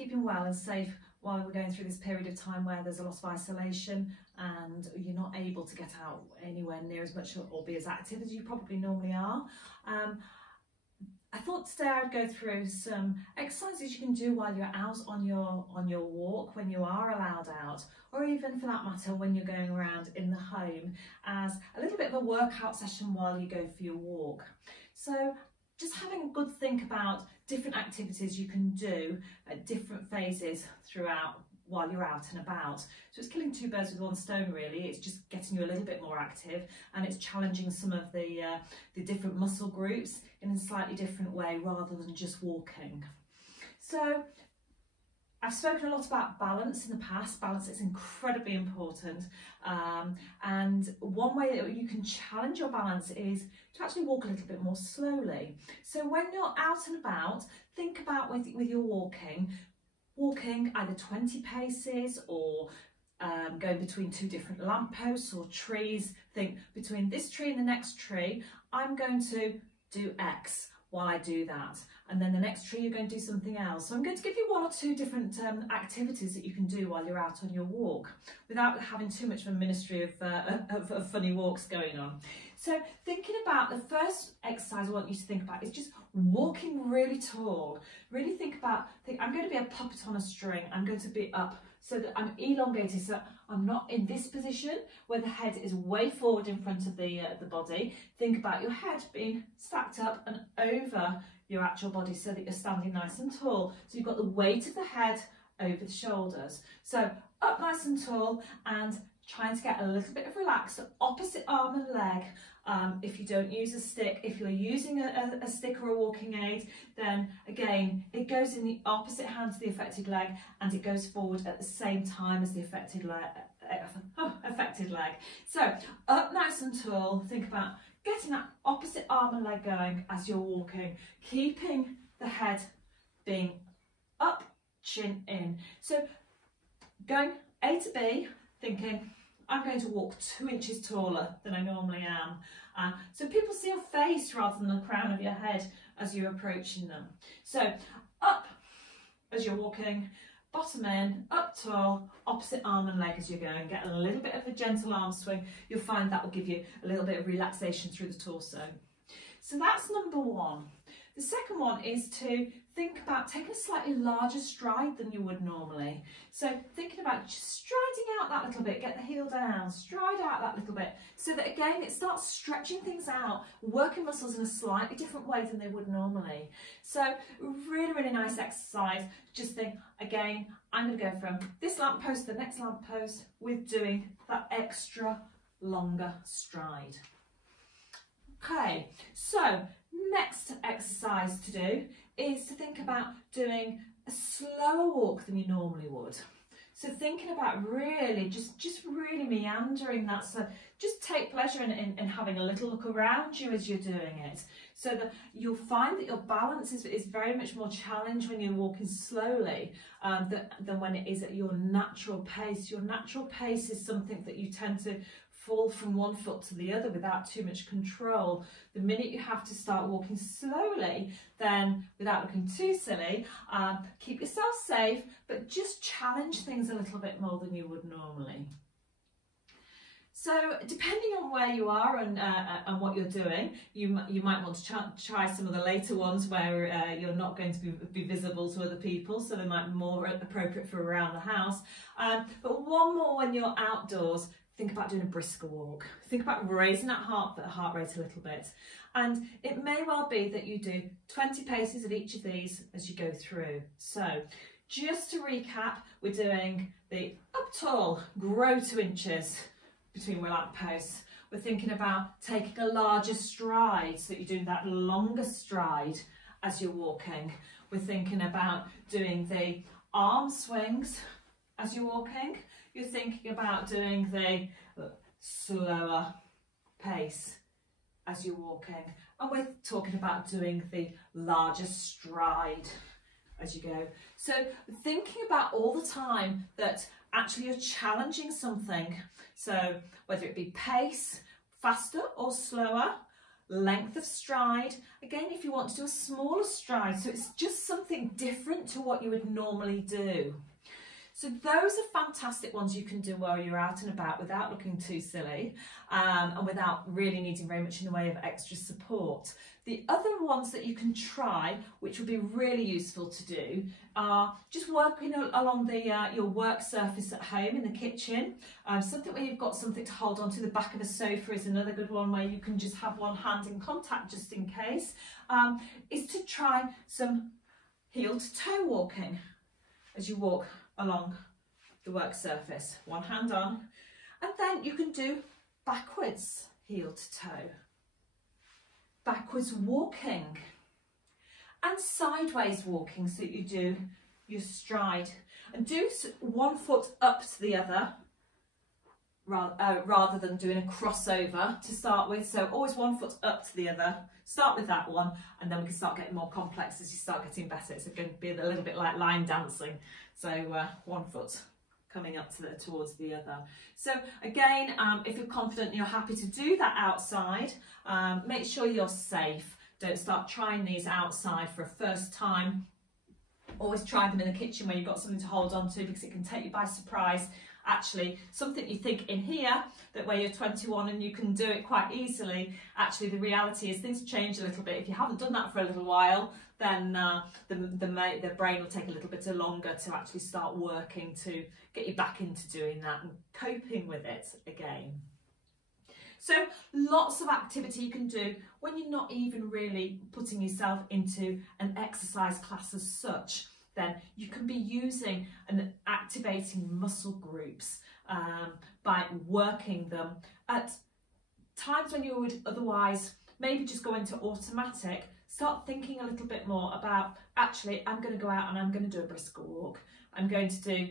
keeping well and safe while we're going through this period of time where there's a lot of isolation and you're not able to get out anywhere near as much or be as active as you probably normally are. I thought today I'd go through some exercises you can do while you're out on your walk, when you are allowed out, or even for that matter when you're going around in the home, as a little bit of a workout session while you go for your walk. So just having a good think about different activities you can do at different phases throughout while you're out and about. So it's killing two birds with one stone really. It's just getting you a little bit more active, and it's challenging some of the different muscle groups in a slightly different way rather than just walking. So I've spoken a lot about balance in the past. Balance is incredibly important, and one way that you can challenge your balance is to actually walk a little bit more slowly. So when you're out and about, think about with your walking either 20 paces or going between two different lampposts or trees. Think between this tree and the next tree, I'm going to do X while I do that, and then the next tree you're going to do something else. So I'm going to give you one or two different activities that you can do while you're out on your walk without having too much of a ministry of funny walks going on. So thinking about the first exercise I want you to think about is just walking really tall. Really think about, I'm going to be a puppet on a string. I'm going to be up so that I'm elongated, so I'm not in this position where the head is way forward in front of the body. Think about your head being stacked up and over your actual body so that you're standing nice and tall. So you've got the weight of the head over the shoulders. So up nice and tall and trying to get a little bit of relax. So opposite arm and leg. If you don't use a stick, if you're using a stick or a walking aid, then again, it goes in the opposite hand to the affected leg and it goes forward at the same time as the affected leg. So up nice and tall, think about getting that opposite arm and leg going as you're walking, keeping the head being up, chin in. So going A to B, thinking, I'm going to walk 2 inches taller than I normally am. So people see your face rather than the crown of your head as you're approaching them. So up as you're walking, bottom in, up tall, opposite arm and leg as you're going. Get a little bit of a gentle arm swing. You'll find that will give you a little bit of relaxation through the torso. So that's number one. The second one is to think about taking a slightly larger stride than you would normally. So thinking about just striding out that little bit, get the heel down, stride out that little bit, so that again it starts stretching things out, working muscles in a slightly different way than they would normally. So really, really nice exercise. Just think, again, I'm going to go from this lamppost to the next lamppost with doing that extra longer stride. Okay, so next exercise to do is to think about doing a slower walk than you normally would. So thinking about really, just really meandering that, so just take pleasure in having a little look around you as you're doing it, so that you'll find that your balance is very much more challenged when you're walking slowly than when it is at your natural pace. Your natural pace is something that you tend to fall from one foot to the other without too much control. The minute you have to start walking slowly, then without looking too silly, keep yourself safe, but just challenge things a little bit more than you would normally. So depending on where you are and what you're doing, you might want to try some of the later ones where you're not going to be visible to other people, so they might be more appropriate for around the house. But one more when you're outdoors. Think about doing a brisker walk. Think about raising that heart rate a little bit. And it may well be that you do 20 paces of each of these as you go through. So just to recap, we're doing the up tall, grow 2 inches between lampposts. We're thinking about taking a larger stride, so that you're doing that longer stride as you're walking. We're thinking about doing the arm swings as you're walking. You're thinking about doing the slower pace as you're walking, and we're talking about doing the larger stride as you go. So thinking about all the time that actually you're challenging something, so whether it be pace, faster or slower, length of stride. Again, if you want to do a smaller stride, so it's just something different to what you would normally do. So those are fantastic ones you can do while you're out and about without looking too silly, and without really needing very much in the way of extra support. The other ones that you can try, which would be really useful to do, are just working along your work surface at home in the kitchen. Something where you've got something to hold on to. The back of a sofa is another good one where you can just have one hand in contact just in case. Is to try some heel to toe walking as you walk along the work surface. One hand on, and then you can do backwards heel to toe, backwards walking, and sideways walking, so you do your stride and do one foot up to the other rather than doing a crossover to start with. So always one foot up to the other. Start with that one, and then we can start getting more complex as you start getting better. It's going to be a little bit like line dancing. So one foot coming up towards the other. So again, if you're confident and you're happy to do that outside, make sure you're safe. Don't start trying these outside for a first time. Always try them in the kitchen where you've got something to hold on to, because it can take you by surprise. Actually, something you think in here that where you're 21 and you can do it quite easily, actually the reality is things change a little bit. If you haven't done that for a little while, then the brain will take a little bit longer to actually start working to get you back into doing that and coping with it again. So lots of activity you can do when you're not even really putting yourself into an exercise class as such. Then you can be using and activating muscle groups by working them at times when you would otherwise maybe just go into automatic. Start thinking a little bit more about, actually, I'm going to go out and I'm going to do a brisk walk. I'm going to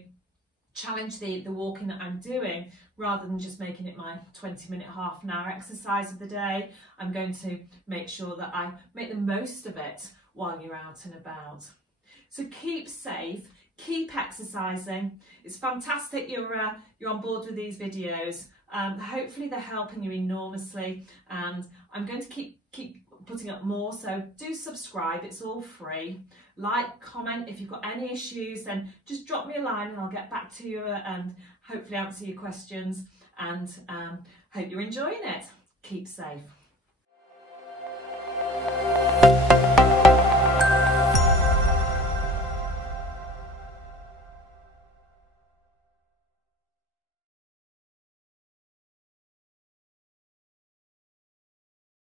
challenge the walking that I'm doing, rather than just making it my 20-minute, half an hour exercise of the day. I'm going to make sure that I make the most of it while you're out and about. So keep safe, keep exercising. It's fantastic you're on board with these videos. Hopefully they're helping you enormously, and I'm going to keep putting up more, so do subscribe, it's all free. Like, comment, if you've got any issues then just drop me a line and I'll get back to you and hopefully answer your questions, and hope you're enjoying it. Keep safe.